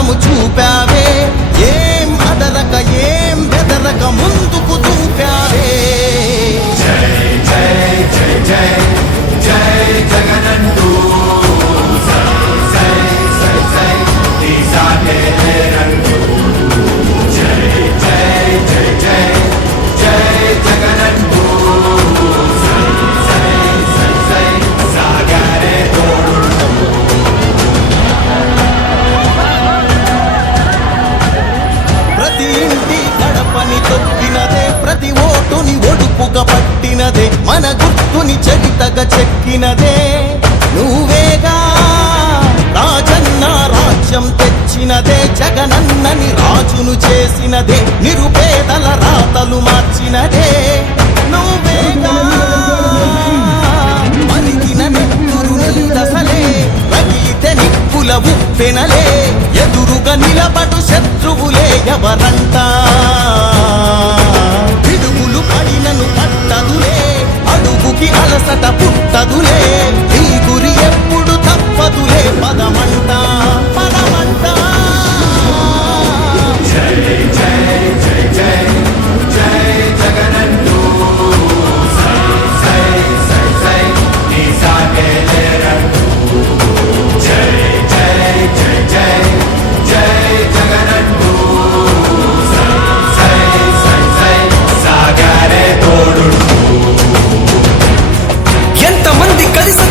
సహనము చూపావే. గుర్తుని చెక్కినదే. నువ్వేగా రాజన్న రాజ్యం తెచ్చినదే జగనన్నని రాజును చేసినదే నిరుపేదల రాతలు మార్చినదే. నువ్వేగా మరిగిన నెత్తురు నీ రగిలితే నిప్పుల ఉప్పెనలే. ఎదురుగా నిలబడు శత్రువులే ఎవరంటా? do